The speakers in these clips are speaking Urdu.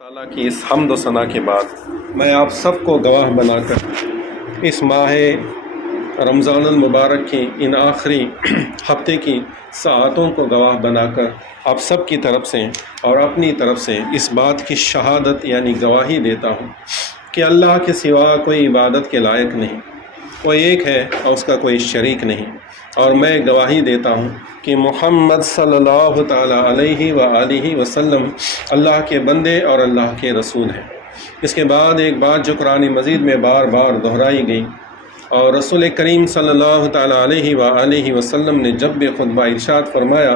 تعالیٰ کی اس حمد و ثنا کے بعد میں آپ سب کو گواہ بنا کر اس ماہ رمضان المبارک کی ان آخری ہفتے کی ساعتوں کو گواہ بنا کر آپ سب کی طرف سے اور اپنی طرف سے اس بات کی شہادت یعنی گواہی دیتا ہوں کہ اللہ کے سوا کوئی عبادت کے لائق نہیں، وہ ایک ہے اور اس کا کوئی شریک نہیں، اور میں گواہی دیتا ہوں کہ محمد صلی اللہ تعالیٰ علیہ وآلہ وسلم اللہ کے بندے اور اللہ کے رسول ہیں۔ اس کے بعد ایک بات جو قرآن مجید میں بار بار دہرائی گئی اور رسول کریم صلی اللہ تعالیٰ علیہ وآلہ وسلم نے جب بھی خطبہ ارشاد فرمایا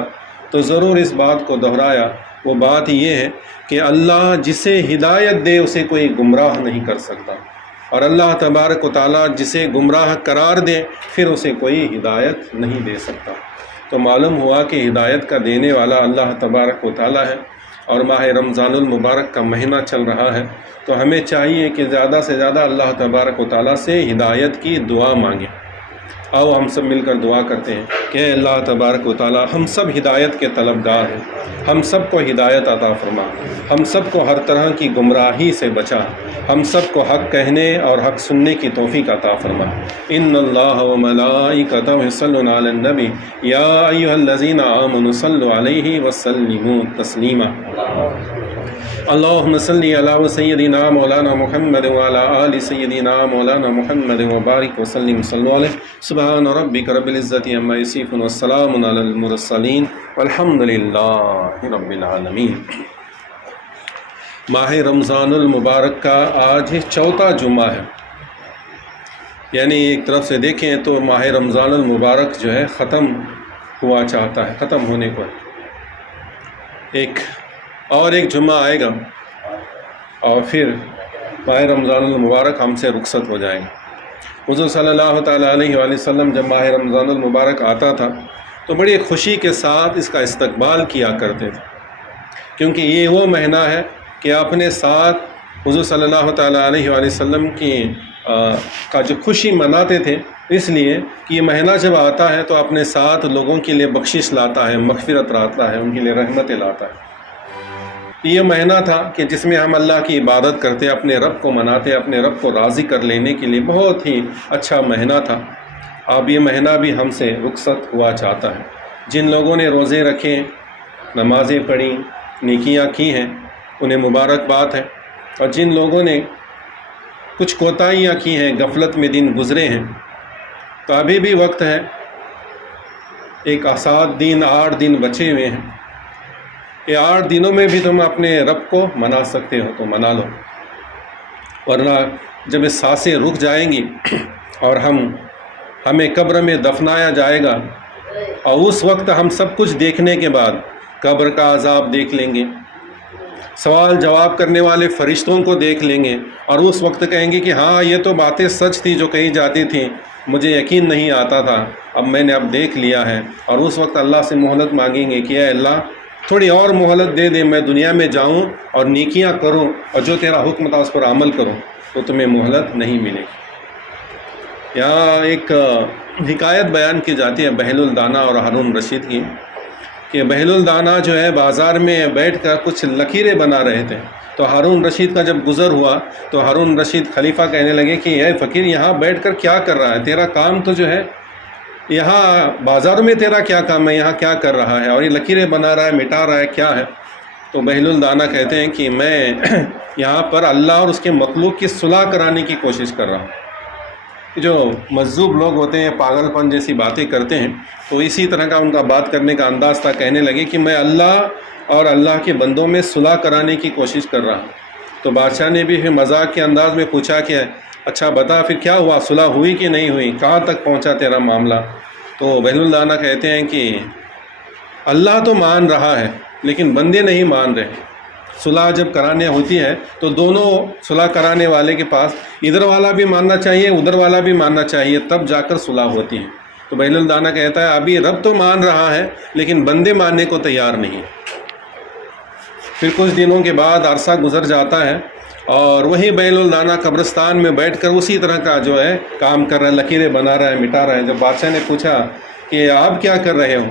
تو ضرور اس بات کو دہرایا، وہ بات یہ ہے کہ اللہ جسے ہدایت دے اسے کوئی گمراہ نہیں کر سکتا، اور اللہ تبارک و تعالیٰ جسے گمراہ قرار دے پھر اسے کوئی ہدایت نہیں دے سکتا۔ تو معلوم ہوا کہ ہدایت کا دینے والا اللہ تبارک و تعالیٰ ہے، اور ماہ رمضان المبارک کا مہینہ چل رہا ہے تو ہمیں چاہیے کہ زیادہ سے زیادہ اللہ تبارک و تعالیٰ سے ہدایت کی دعا مانگیں۔ آؤ ہم سب مل کر دعا کرتے ہیں کہ اے اللہ تبارک و تعالیٰ ہم سب ہدایت کے طلبگار ہیں، ہم سب کو ہدایت عطا فرما، ہم سب کو ہر طرح کی گمراہی سے بچا، ہم سب کو حق کہنے اور حق سننے کی توفیق عطا فرما۔ ان اللہ و ملائکتہ یصلون علی النبی یا ایھا الذین آمنوا صلوا علیہ وسلموا تسلیما۔ اللہم صلی علی سیدنا مولانا محمد وعلی آل سیدنا مولانا محمد وبارک وسلم صلو علیہ۔ سبحان ربک رب العزت عما یصفون والسلام علی المرسلین والحمد للہ رب العالمین۔ ماہ رمضان المبارک کا آج چوتھا جمعہ ہے، یعنی ایک طرف سے دیکھیں تو ماہ رمضان المبارک جو ہے ختم ہوا چاہتا ہے، ختم ہونے کو ہے۔ ایک جمعہ آئے گا اور پھر ماہ رمضان المبارک ہم سے رخصت ہو جائے گا۔ حضور صلی اللہ تعالیٰ علیہ وآلہ وسلم جب ماہ رمضان المبارک آتا تھا تو بڑی خوشی کے ساتھ اس کا استقبال کیا کرتے تھے، کیونکہ یہ وہ مہینہ ہے کہ اپنے ساتھ حضور صلی اللہ تعالیٰ علیہ وآلہ وسلم کی کا جو خوشی مناتے تھے، اس لیے کہ یہ مہینہ جب آتا ہے تو اپنے ساتھ لوگوں کے لیے بخشش لاتا ہے، مغفرت لاتا ہے، ان کے لیے رحمتیں لاتا ہے۔ یہ مہینہ تھا کہ جس میں ہم اللہ کی عبادت کرتے، اپنے رب کو مناتے، اپنے رب کو راضی کر لینے کے لیے بہت ہی اچھا مہینہ تھا۔ اب یہ مہینہ بھی ہم سے رخصت ہوا چاہتا ہے۔ جن لوگوں نے روزے رکھے، نمازیں پڑھی، نیکیاں کی ہیں، انہیں مبارکباد ہے، اور جن لوگوں نے کچھ کوتاہیاں کی ہیں، غفلت میں دن گزرے ہیں، تو ابھی بھی وقت ہے، ایک 8 دن بچے ہوئے ہیں۔ یہ 8 دنوں میں بھی تم اپنے رب کو منا سکتے ہو تو منا لو، ورنہ جب یہ سانسیں رک جائیں گی اور ہمیں قبر میں دفنایا جائے گا، اور اس وقت ہم سب کچھ دیکھنے کے بعد قبر کا عذاب دیکھ لیں گے، سوال جواب کرنے والے فرشتوں کو دیکھ لیں گے، اور اس وقت کہیں گے کہ ہاں یہ تو باتیں سچ تھی جو کہی جاتی تھیں، مجھے یقین نہیں آتا تھا، اب میں نے دیکھ لیا ہے۔ اور اس وقت اللہ سے مہلت مانگیں گے کہ اے اللہ تھوڑی اور مہلت دے دے، میں دنیا میں جاؤں اور نیکیاں کروں اور جو تیرا حکم تھا اس پر عمل کروں، تو تمہیں مہلت نہیں ملے گی۔ یہاں ایک حکایت بیان کی جاتی ہے بہل الدانا اور ہارون رشید کی، کہ بہل الدانا جو ہے بازار میں بیٹھ کر کچھ لکیریں بنا رہے تھے، تو ہارون رشید کا جب گزر ہوا تو ہارون رشید خلیفہ کہنے لگے کہ اے فقیر یہاں بیٹھ کر کیا کر رہا ہے، تیرا کام تو جو ہے یہاں بازار میں تیرا کیا کام ہے، یہاں کیا کر رہا ہے، اور یہ لکیریں بنا رہا ہے، مٹا رہا ہے، کیا ہے؟ تو بہل الدانا کہتے ہیں کہ میں یہاں پر اللہ اور اس کے مخلوق کی صلح کرانے کی کوشش کر رہا ہوں۔ جو مجذوب لوگ ہوتے ہیں، پاگل پن جیسی باتیں کرتے ہیں، تو اسی طرح کا ان کا بات کرنے کا انداز تھا، کہنے لگے کہ میں اللہ اور اللہ کے بندوں میں صلح کرانے کی کوشش کر رہا ہوں۔ تو بادشاہ نے بھی پھر مذاق کے انداز میں پوچھا کہ اچھا بتا پھر کیا ہوا، صلح ہوئی کہ نہیں ہوئی، کہاں تک پہنچا تیرا معاملہ؟ تو بہل الدانا کہتے ہیں کہ اللہ تو مان رہا ہے لیکن بندے نہیں مان رہے۔ صلح جب کرانے ہوتی ہے تو دونوں صلح کرانے والے کے پاس ادھر والا بھی ماننا چاہیے، ادھر والا بھی ماننا چاہیے، تب جا کر صلح ہوتی ہے۔ تو بہل الدانا کہتا ہے ابھی رب تو مان رہا ہے لیکن بندے ماننے کو تیار نہیں۔ پھر کچھ دنوں کے بعد عرصہ گزر جاتا ہے اور وہی بہل الدانا قبرستان میں بیٹھ کر اسی طرح کا جو ہے کام کر رہا ہے، لکیریں بنا رہا ہے، مٹا رہا ہے۔ جب بادشاہ نے پوچھا کہ آپ کیا کر رہے ہو،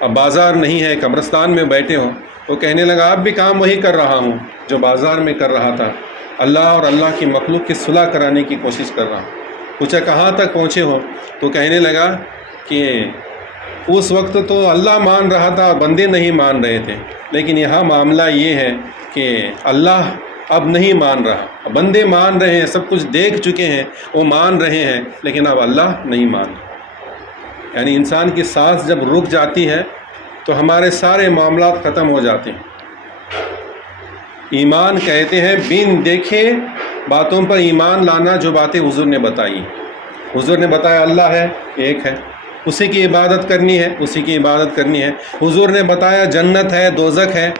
اب بازار نہیں ہے، قبرستان میں بیٹھے ہو، وہ کہنے لگا اب بھی کام وہی کر رہا ہوں جو بازار میں کر رہا تھا، اللہ اور اللہ کی مخلوق کی صلح کرانے کی کوشش کر رہا ہوں۔ پوچھا کہاں تک پہنچے ہو؟ تو کہنے لگا کہ اس وقت تو اللہ مان رہا تھا، بندے نہیں مان رہے تھے، لیکن یہاں معاملہ یہ ہے کہ اللہ اب نہیں مان رہا، بندے مان رہے ہیں، سب کچھ دیکھ چکے ہیں، وہ مان رہے ہیں، لیکن اب اللہ نہیں مان رہا۔ یعنی انسان کی سانس جب رک جاتی ہے تو ہمارے سارے معاملات ختم ہو جاتے ہیں۔ ایمان کہتے ہیں بن دیکھے باتوں پر ایمان لانا، جو باتیں حضور نے بتائی۔ حضور نے بتایا اللہ ہے، ایک ہے، اسی کی عبادت کرنی ہے، اسی کی عبادت کرنی ہے۔ حضور نے بتایا جنت ہے، دوزخ ہے،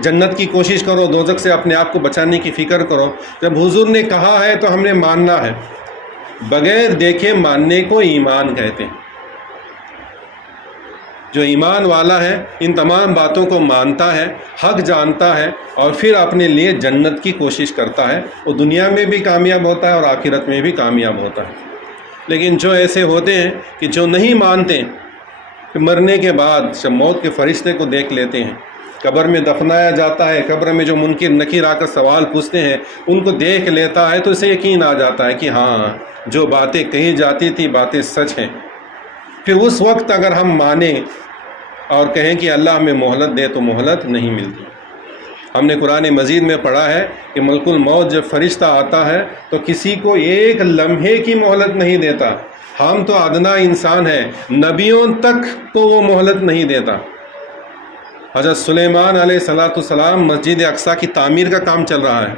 جنت کی کوشش کرو، دوزخ سے اپنے آپ کو بچانے کی فکر کرو۔ جب حضور نے کہا ہے تو ہم نے ماننا ہے، بغیر دیکھے ماننے کو ایمان کہتے ہیں۔ جو ایمان والا ہے ان تمام باتوں کو مانتا ہے، حق جانتا ہے، اور پھر اپنے لیے جنت کی کوشش کرتا ہے، وہ دنیا میں بھی کامیاب ہوتا ہے اور آخرت میں بھی کامیاب ہوتا ہے۔ لیکن جو ایسے ہوتے ہیں کہ جو نہیں مانتے، مرنے کے بعد جب موت کے فرشتے کو دیکھ لیتے ہیں، قبر میں دفنایا جاتا ہے، قبر میں جو منکر نکیر آ کر سوال پوچھتے ہیں ان کو دیکھ لیتا ہے تو اسے یقین آ جاتا ہے کہ ہاں جو باتیں کہی جاتی تھی باتیں سچ ہیں۔ پھر اس وقت اگر ہم مانیں اور کہیں کہ اللہ ہمیں مہلت دے تو مہلت نہیں ملتی۔ ہم نے قرآن مجید میں پڑھا ہے کہ ملک الموت جب فرشتہ آتا ہے تو کسی کو ایک لمحے کی مہلت نہیں دیتا۔ ہم تو ادنا انسان ہیں، نبیوں تک کو وہ مہلت نہیں دیتا۔ حضرت سلیمان علیہ السلام مسجد اقصیٰ کی تعمیر کا کام چل رہا ہے،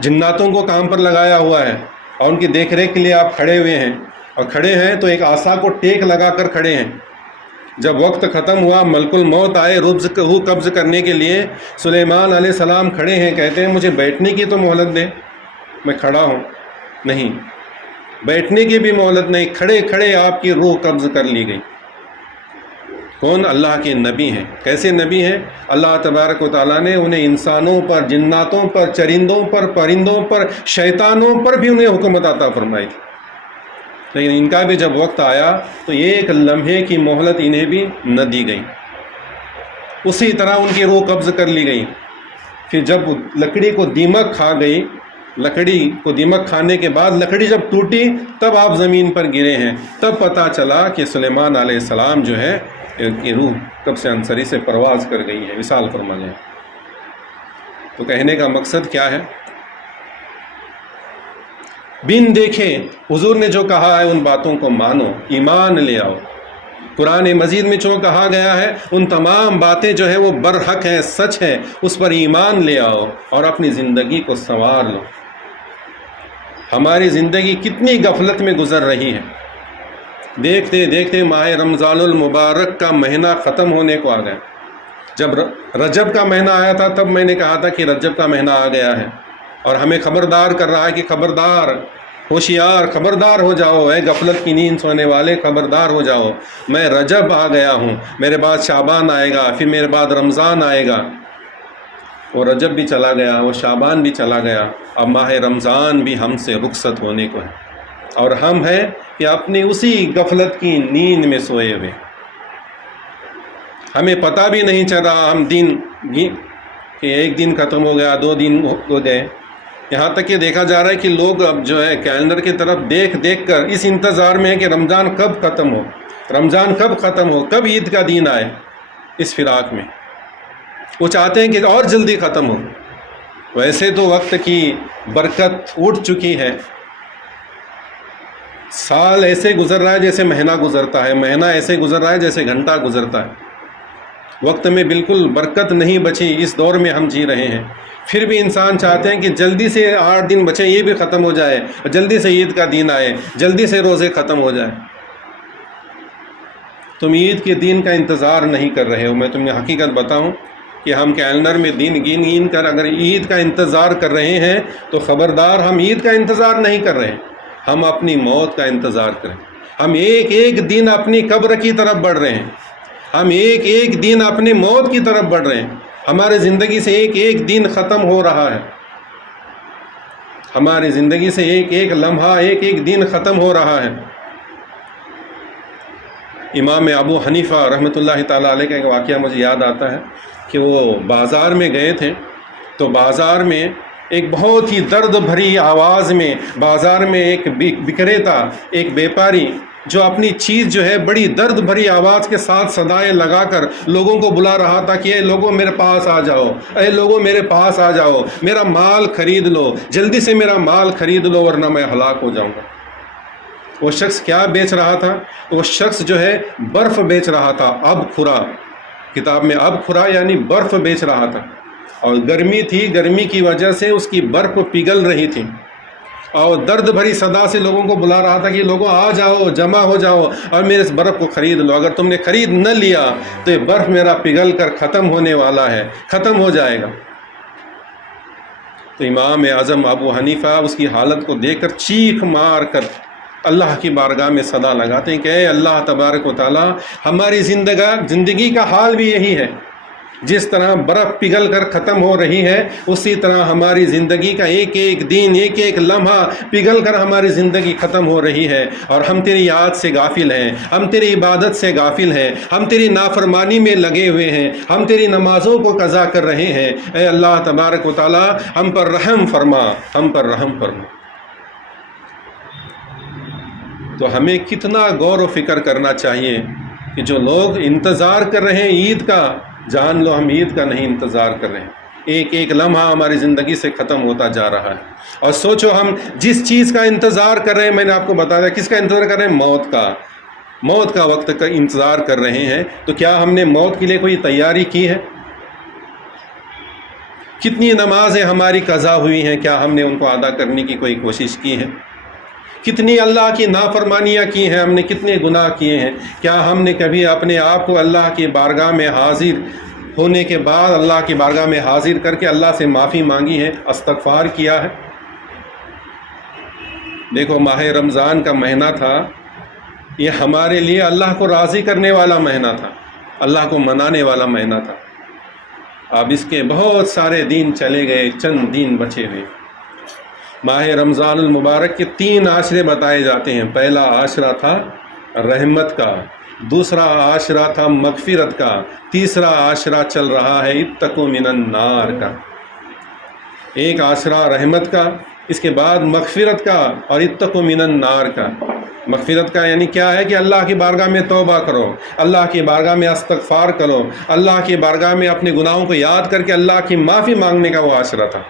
جناتوں کو کام پر لگایا ہوا ہے اور ان کی دیکھ ریکھ کے لیے آپ کھڑے ہوئے ہیں، اور کھڑے ہیں تو ایک عصا کو ٹیک لگا کر کھڑے ہیں۔ جب وقت ختم ہوا، ملک الموت آئے روح قبض کرنے کے لیے، سلیمان علیہ السلام کھڑے ہیں، کہتے ہیں مجھے بیٹھنے کی تو مہلت دے، میں کھڑا ہوں۔ نہیں، بیٹھنے کی بھی مہلت نہیں، کھڑے کھڑے آپ کی روح قبض کر لی گئی۔ کون؟ اللہ کے نبی ہیں۔ کیسے نبی ہیں؟ اللہ تبارک و تعالیٰ نے انہیں انسانوں پر، جناتوں پر، چرندوں پر، پرندوں پر، شیطانوں پر بھی انہیں حکومت عطا فرمائی تھی، لیکن ان کا بھی جب وقت آیا تو ایک لمحے کی مہلت انہیں بھی نہ دی گئی، اسی طرح ان کی روح قبض کر لی گئی۔ پھر جب لکڑی کو دیمک کھا گئی، لکڑی کو دیمک کھانے کے بعد لکڑی جب ٹوٹی تب آپ زمین پر گرے ہیں، تب پتہ چلا کہ سلیمان علیہ السلام جو ہے ان کی روح کب سے انصری سے پرواز کر گئی ہے، وصال فرما گئے۔ تو کہنے کا مقصد کیا ہے؟ بن دیکھے حضور نے جو کہا ہے ان باتوں کو مانو، ایمان لے آؤ۔ قرآن مجید میں جو کہا گیا ہے ان تمام باتیں جو ہے وہ برحق ہیں، سچ ہے، اس پر ایمان لے آؤ اور اپنی زندگی کو سنوار لو۔ ہماری زندگی کتنی غفلت میں گزر رہی ہے، دیکھتے دیکھتے ماہ رمضان المبارک کا مہینہ ختم ہونے کو آ گیا۔ جب رجب کا مہینہ آیا تھا تب میں نے کہا تھا کہ رجب کا مہینہ آ گیا ہے اور ہمیں خبردار کر رہا ہے کہ خبردار، ہوشیار، خبردار ہو جاؤ، اے غفلت کی نیند سونے والے، خبردار ہو جاؤ، میں رجب آ گیا ہوں، میرے بعد شعبان آئے گا، پھر میرے بعد رمضان آئے گا۔ وہ رجب بھی چلا گیا، وہ شعبان بھی چلا گیا، اب ماہ رمضان بھی ہم سے رخصت ہونے کو ہے، اور ہم ہیں کہ اپنی اسی غفلت کی نیند میں سوئے ہوئے، ہمیں پتہ بھی نہیں چل رہا، ہم دن کہ ایک دن ختم ہو گیا، 2 دن ہو گئے، یہاں تک کہ دیکھا جا رہا ہے کہ لوگ اب جو ہے کیلنڈر کی طرف دیکھ دیکھ کر اس انتظار میں ہے کہ رمضان کب ختم ہو، رمضان کب ختم ہو، کب عید کا دن آئے۔ اس فراق میں وہ چاہتے ہیں کہ اور جلدی ختم ہو۔ ویسے تو وقت کی برکت اٹھ چکی ہے، سال ایسے گزر رہا ہے جیسے مہینہ گزرتا ہے، مہینہ ایسے گزر رہا ہے جیسے گھنٹہ گزرتا ہے، وقت میں بالکل برکت نہیں بچی۔ اس دور میں ہم جی رہے ہیں، پھر بھی انسان چاہتے ہیں کہ جلدی سے 8 دن بچے، یہ بھی ختم ہو جائے، اور جلدی سے عید کا دن آئے، جلدی سے روزے ختم ہو جائے۔ تم عید کے دن کا انتظار نہیں کر رہے ہو۔ میں تمہیں حقیقت بتاؤں کہ ہم کیلنڈر میں دن گن گن کر اگر عید کا انتظار کر رہے ہیں تو خبردار، ہم عید کا انتظار نہیں کر رہے ہیں، ہم اپنی موت کا انتظار کریں۔ ہم ایک ایک دن اپنی قبر کی طرف بڑھ رہے ہیں، ہم ایک ایک دن اپنی موت کی طرف بڑھ رہے ہیں، ہمارے زندگی سے ایک ایک دن ختم ہو رہا ہے، ہماری زندگی سے ایک ایک لمحہ، ایک ایک دن ختم ہو رہا ہے۔ امام ابو حنیفہ رحمۃ اللہ تعالیٰ علیہ کا ایک واقعہ مجھے یاد آتا ہے کہ وہ بازار میں گئے تھے، تو بازار میں ایک بہت ہی درد بھری آواز میں بازار میں ایک وکریتا، ایک بیپاری جو اپنی چیز جو ہے بڑی درد بھری آواز کے ساتھ صدائیں لگا کر لوگوں کو بلا رہا تھا کہ اے لوگوں میرے پاس آ جاؤ، اے لوگوں میرے پاس آ جاؤ، میرا مال خرید لو، جلدی سے میرا مال خرید لو ورنہ میں ہلاک ہو جاؤں گا۔ وہ شخص کیا بیچ رہا تھا؟ وہ شخص جو ہے برف بیچ رہا تھا، اب خورا، کتاب میں اب خورا یعنی برف بیچ رہا تھا، اور گرمی تھی، گرمی کی وجہ سے اس کی برف پگھل رہی تھی، اور درد بھری صدا سے لوگوں کو بلا رہا تھا کہ لوگوں آ جاؤ، جمع ہو جاؤ اور میرے اس برف کو خرید لو، اگر تم نے خرید نہ لیا تو یہ برف میرا پگھل کر ختم ہونے والا ہے، ختم ہو جائے گا۔ تو امام اعظم ابو حنیفہ اس کی حالت کو دیکھ کر چیخ مار کر اللہ کی بارگاہ میں صدا لگاتے ہیں کہ اے اللہ تبارک و تعالیٰ، ہماری زندگی کا حال بھی یہی ہے، جس طرح برف پگھل کر ختم ہو رہی ہے اسی طرح ہماری زندگی کا ایک ایک دن، ایک ایک لمحہ پگھل کر ہماری زندگی ختم ہو رہی ہے، اور ہم تیری یاد سے غافل ہیں، ہم تیری عبادت سے غافل ہیں، ہم تیری نافرمانی میں لگے ہوئے ہیں، ہم تیری نمازوں کو قضا کر رہے ہیں۔ اے اللہ تبارک و تعالیٰ ہم پر رحم فرما، ہم پر رحم فرما۔ تو ہمیں کتنا غور و فکر کرنا چاہیے کہ جو لوگ انتظار کر رہے ہیں عید کا، جان لو ہم عید کا نہیں انتظار کر رہے ہیں، ایک ایک لمحہ ہماری زندگی سے ختم ہوتا جا رہا ہے۔ اور سوچو ہم جس چیز کا انتظار کر رہے ہیں، میں نے آپ کو بتا دیا کس کا انتظار کر رہے ہیں، موت کا وقت کا انتظار کر رہے ہیں، تو کیا ہم نے موت کے لیے کوئی تیاری کی ہے؟ کتنی نمازیں ہماری قضا ہوئی ہیں، کیا ہم نے ان کو ادا کرنے کی کوئی کوشش کی ہے؟ کتنی اللہ کی نافرمانیاں کی ہیں ہم نے، کتنے گناہ کیے ہیں، کیا ہم نے کبھی اپنے آپ کو اللہ کی بارگاہ میں حاضر ہونے کے بعد اللہ کی بارگاہ میں حاضر کر کے اللہ سے معافی مانگی ہے، استغفار کیا ہے؟ دیکھو ماہ رمضان کا مہینہ تھا، یہ ہمارے لیے اللہ کو راضی کرنے والا مہینہ تھا، اللہ کو منانے والا مہینہ تھا۔ اب اس کے بہت سارے دن چلے گئے، چند دن بچے ہوئے۔ ماہ رمضان المبارک کے 3 عاشرے بتائے جاتے ہیں۔ پہلا عاشرہ تھا رحمت کا، دوسرا عاشرہ تھا مغفرت کا، تیسرا عاشرہ چل رہا ہے اتقوا من النار کا۔ ایک عاشرہ رحمت کا، اس کے بعد مغفرت کا اور اتقوا من النار کا۔ مغفرت کا یعنی کیا ہے کہ اللہ کی بارگاہ میں توبہ کرو، اللہ کی بارگاہ میں استغفار کرو، اللہ کی بارگاہ میں اپنے گناہوں کو یاد کر کے اللہ کی معافی مانگنے کا وہ عاشرہ تھا۔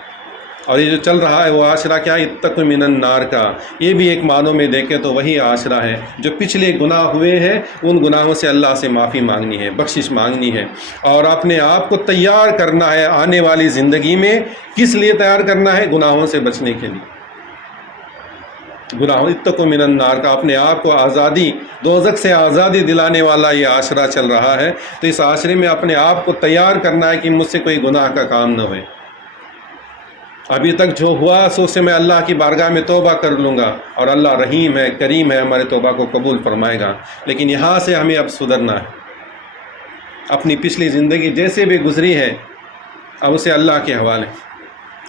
اور یہ جو چل رہا ہے وہ عاشرہ کیا ہے، اتقوا من النار کا۔ یہ بھی ایک معنوں میں دیکھیں تو وہی عاشرہ ہے جو پچھلے گناہ ہوئے ہیں، ان گناہوں سے اللہ سے معافی مانگنی ہے، بخشش مانگنی ہے، اور اپنے آپ کو تیار کرنا ہے آنے والی زندگی میں۔ کس لیے تیار کرنا ہے؟ گناہوں سے بچنے کے لیے۔ گناہوں اتقوا من النار کا، اپنے آپ کو آزادی، دوزخ سے آزادی دلانے والا یہ عاشرہ چل رہا ہے۔ تو اس عاشرے میں اپنے آپ کو تیار کرنا ہے کہ مجھ سے کوئی گناہ کا کام نہ ہوئے۔ ابھی تک جو ہوا سو اس سے میں اللہ کی بارگاہ میں توبہ کر لوں گا، اور اللہ رحیم ہے، کریم ہے، ہمارے توبہ کو قبول فرمائے گا۔ لیکن یہاں سے ہمیں اب سدھرنا ہے، اپنی پچھلی زندگی جیسے بھی گزری ہے اب اسے اللہ کے حوالے۔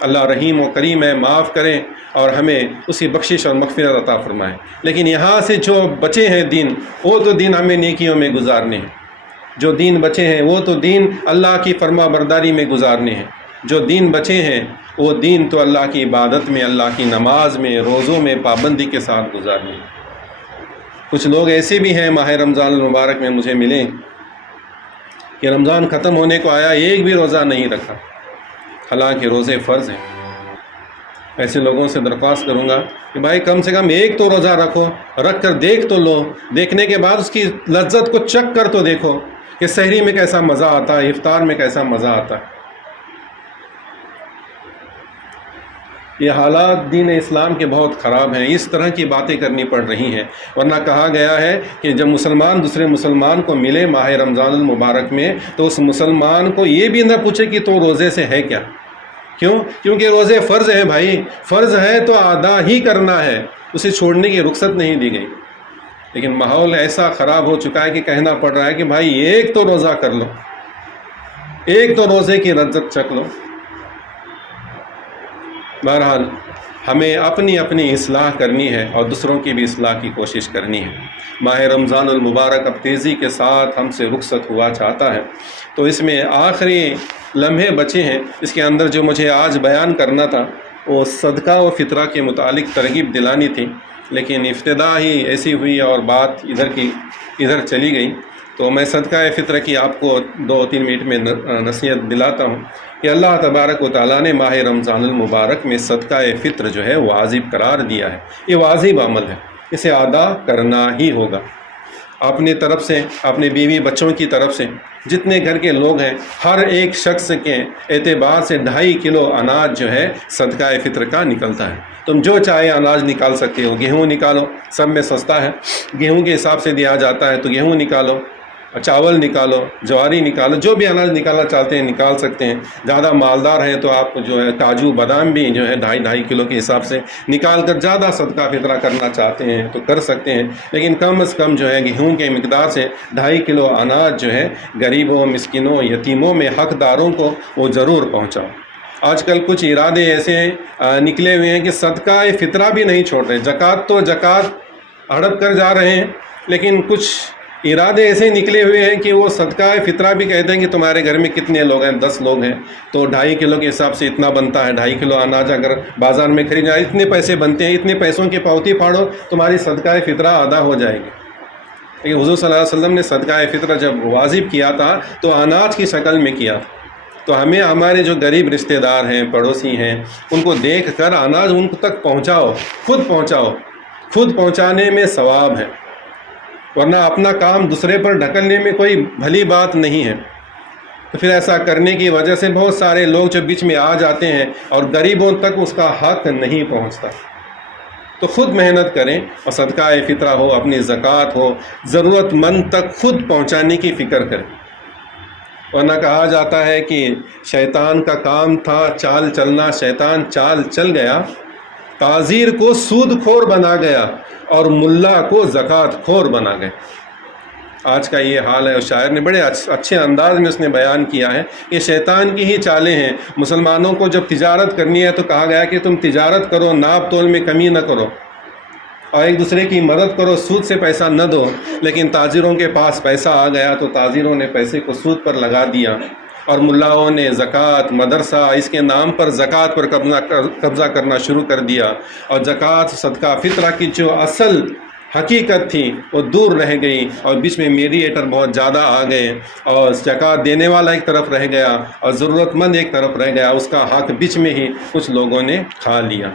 اللہ رحیم و کریم ہے، معاف کریں اور ہمیں اسی بخشش اور مغفرت عطا فرمائے۔ لیکن یہاں سے جو بچے ہیں دن، وہ تو دن ہمیں نیکیوں میں گزارنے ہیں۔ جو دن بچے ہیں وہ تو دن اللہ کی فرما برداری میں گزارنے ہیں۔ جو دن بچے ہیں وہ دن تو اللہ کی عبادت میں، اللہ کی نماز میں، روزوں میں پابندی کے ساتھ گزارنے ہیں۔ کچھ لوگ ایسے بھی ہیں ماہ رمضان المبارک میں مجھے ملے کہ رمضان ختم ہونے کو آیا، ایک بھی روزہ نہیں رکھا، حالانکہ روزے فرض ہیں۔ ایسے لوگوں سے درخواست کروں گا کہ بھائی کم سے کم ایک تو روزہ رکھو، رکھ کر دیکھ تو لو، دیکھنے کے بعد اس کی لذت کو چکھ کر تو دیکھو کہ سحری میں کیسا مزہ آتا ہے، افطار میں کیسا مزہ آتا ہے۔ یہ حالات دین اسلام کے بہت خراب ہیں، اس طرح کی باتیں کرنی پڑ رہی ہیں، ورنہ کہا گیا ہے کہ جب مسلمان دوسرے مسلمان کو ملے ماہ رمضان المبارک میں تو اس مسلمان کو یہ بھی نہ پوچھے کہ تو روزے سے ہے کیا۔ کیوں؟ کیونکہ روزے فرض ہیں بھائی، فرض ہے تو ادا ہی کرنا ہے، اسے چھوڑنے کی رخصت نہیں دی گئی۔ لیکن ماحول ایسا خراب ہو چکا ہے کہ کہنا پڑ رہا ہے کہ بھائی ایک تو روزہ کر لو، ایک تو روزے کی لذت چکھ لو۔ بہرحال ہمیں اپنی اپنی اصلاح کرنی ہے اور دوسروں کی بھی اصلاح کی کوشش کرنی ہے۔ ماہ رمضان المبارک اب تیزی کے ساتھ ہم سے رخصت ہوا چاہتا ہے، تو اس میں آخری لمحے بچے ہیں۔ اس کے اندر جو مجھے آج بیان کرنا تھا وہ صدقہ و فطرہ کے متعلق ترغیب دلانی تھی، لیکن ابتدا ہی ایسی ہوئی اور بات ادھر چلی گئی، تو میں صدقہ فطرہ کی آپ کو 2-3 منٹ میں نصیحت دلاتا ہوں کہ اللہ تبارک و تعالیٰ نے ماہ رمضان المبارک میں صدقہ فطر جو ہے واجب قرار دیا ہے۔ یہ واجب عمل ہے، اسے ادا کرنا ہی ہوگا۔ اپنی طرف سے، اپنے بیوی بچوں کی طرف سے، جتنے گھر کے لوگ ہیں، ہر ایک شخص کے اعتبار سے 2.5 کلو اناج جو ہے صدقہ فطر کا نکلتا ہے۔ تم جو چاہے اناج نکال سکتے ہو، گیہوں نکالو، سب میں سستا ہے، گیہوں کے حساب سے دیا جاتا ہے، تو گیہوں نکالو، چاول نکالو، جواری نکالو، جو بھی اناج نکالنا چاہتے ہیں نکال سکتے ہیں۔ زیادہ مالدار ہیں تو آپ جو ہے کاجو بادام بھی جو ہے 2.5 کلو کے حساب سے نکال کر زیادہ صدقہ فطرہ کرنا چاہتے ہیں تو کر سکتے ہیں، لیکن کم از کم جو ہے گیہوں کے مقدار سے 2.5 کلو اناج جو ہے غریبوں، مسکینوں، یتیموں میں حقداروں کو وہ ضرور پہنچاؤ۔ آج کل کچھ ارادے ایسے نکلے ہوئے ہیں کہ صدقہ فطرہ بھی نہیں چھوڑ رہے، زکوٰۃ ہڑپ کر جا رہے ہیں، لیکن کچھ ارادے ایسے نکلے ہوئے ہیں کہ وہ صدقہ فطرہ بھی کہتے ہیں کہ تمہارے گھر میں کتنے لوگ ہیں، 10 لوگ ہیں تو 2.5 کلو کے حساب سے اتنا بنتا ہے، 2.5 کلو اناج اگر بازار میں خرید جائے اتنے پیسے بنتے ہیں، اتنے پیسوں کی پاوتی پھاڑو تمہاری صدقہ فطرہ ادا ہو جائے گی۔ لیکن حضور صلی اللہ علیہ وسلم نے صدقہ فطرہ جب واجب کیا تھا تو اناج کی شکل میں کیا تھا، تو ہمیں ہمارے جو غریب رشتہ دار ہیں، پڑوسی ہیں، ان کو دیکھ کر اناج ان تک پہنچاؤ، خود پہنچانے میں ثواب ہے، ورنہ اپنا کام دوسرے پر ڈھکلنے میں کوئی بھلی بات نہیں ہے۔ تو پھر ایسا کرنے کی وجہ سے بہت سارے لوگ جو بیچ میں آ جاتے ہیں اور غریبوں تک اس کا حق نہیں پہنچتا۔ تو خود محنت کریں اور صدقہ فطرہ ہو، اپنی زکوٰۃ ہو، ضرورت مند تک خود پہنچانے کی فکر کریں، ورنہ کہا جاتا ہے کہ شیطان کا کام تھا چال چلنا، شیطان چال چل گیا، تاجر کو سود خور بنا گیا اور ملا کو زکوٰۃ خور بنا گئے۔ آج کا یہ حال ہے، اور شاعر نے بڑے اچھے انداز میں اس نے بیان کیا ہے کہ شیطان کی ہی چالیں ہیں۔ مسلمانوں کو جب تجارت کرنی ہے تو کہا گیا کہ تم تجارت کرو، ناپ تول میں کمی نہ کرو اور ایک دوسرے کی مدد کرو، سود سے پیسہ نہ دو، لیکن تاجروں کے پاس پیسہ آ گیا تو تاجروں نے پیسے کو سود پر لگا دیا، اور ملاؤں نے زکوٰۃ، مدرسہ، اس کے نام پر زکوٰۃ پر قبضہ کرنا شروع کر دیا، اور زکوٰۃ صدقہ فطرہ کی جو اصل حقیقت تھی وہ دور رہ گئی، اور بیچ میں میڈیٹر بہت زیادہ آ گئے، اور زکوٰۃ دینے والا ایک طرف رہ گیا اور ضرورت مند ایک طرف رہ گیا، اس کا حق بیچ میں ہی کچھ لوگوں نے کھا لیا۔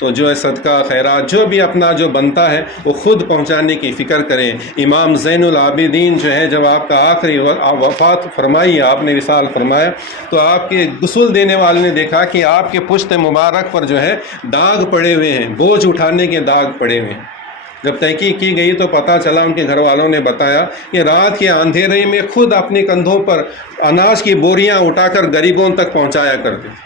تو جو ہے صدقہ خیرات جو بھی اپنا جو بنتا ہے وہ خود پہنچانے کی فکر کریں۔ امام زین العابدین جو ہے جب آپ کا آخری وفات فرمائی، آپ نے وصال فرمایا، تو آپ کے غسل دینے والے نے دیکھا کہ آپ کے پشت مبارک پر جو ہے داغ پڑے ہوئے ہیں، بوجھ اٹھانے کے داغ پڑے ہوئے ہیں۔ جب تحقیق کی گئی تو پتہ چلا، ان کے گھر والوں نے بتایا کہ رات کے اندھیرے میں خود اپنے کندھوں پر اناج کی بوریاں اٹھا کر غریبوں تک پہنچایا کرتے تھے۔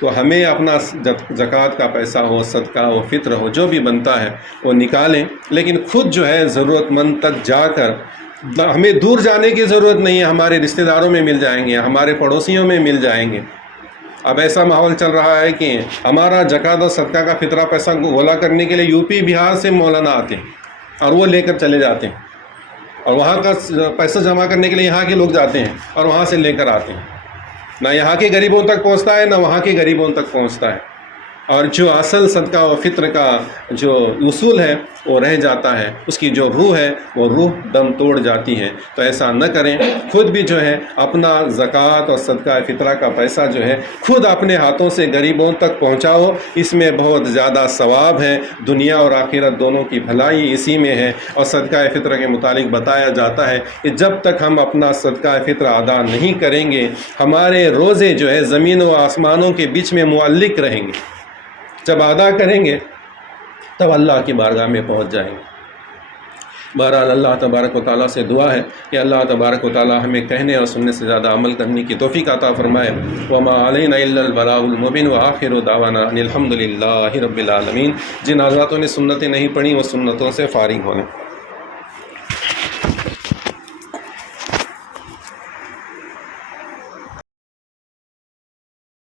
تو ہمیں اپنا زکوٰۃ کا پیسہ ہو، صدقہ ہو، فطر ہو، جو بھی بنتا ہے وہ نکالیں، لیکن خود جو ہے ضرورت مند تک جا کر، ہمیں دور جانے کی ضرورت نہیں ہے، ہمارے رشتہ داروں میں مل جائیں گے، ہمارے پڑوسیوں میں مل جائیں گے۔ اب ایسا ماحول چل رہا ہے کہ ہمارا زکوٰۃ اور صدقہ کا فطرہ پیسہ گولا کرنے کے لیے یو پی بہار سے مولانا آتے ہیں اور وہ لے کر چلے جاتے ہیں، اور وہاں کا پیسہ جمع کرنے کے لیے یہاں کے لوگ جاتے ہیں اور وہاں سے لے کر آتے ہیں۔ نہ یہاں کے غریبوں تک پہنچتا ہے، نہ وہاں کے غریبوں تک پہنچتا ہے، اور جو اصل صدقہ و فطر کا جو اصول ہے وہ رہ جاتا ہے، اس کی جو روح ہے وہ روح دم توڑ جاتی ہے۔ تو ایسا نہ کریں، خود بھی جو ہے اپنا زکوٰۃ اور صدقہ فطرہ کا پیسہ جو ہے خود اپنے ہاتھوں سے غریبوں تک پہنچاؤ، اس میں بہت زیادہ ثواب ہے، دنیا اور آخرت دونوں کی بھلائی اسی میں ہے۔ اور صدقہ فطرہ کے متعلق بتایا جاتا ہے کہ جب تک ہم اپنا صدقہ فطرہ ادا نہیں کریں گے، ہمارے روزے جو ہے زمین و آسمانوں کے بیچ میں معلق رہیں گے، جب ادا کریں گے تب اللہ کی بارگاہ میں پہنچ جائیں گے۔ بہرحال اللہ تبارک و تعالیٰ سے دعا ہے کہ اللہ تبارک و تعالیٰ ہمیں کہنے اور سننے سے زیادہ عمل کرنے کی توفیق عطا فرمائے۔ وما علینا الا البلاغ المبین وآخر دعوانا ان الحمد للہ رب العالمین۔ جن حضراتوں نے سنتیں نہیں پڑھی وہ سنتوں سے فارغ ہو لیں۔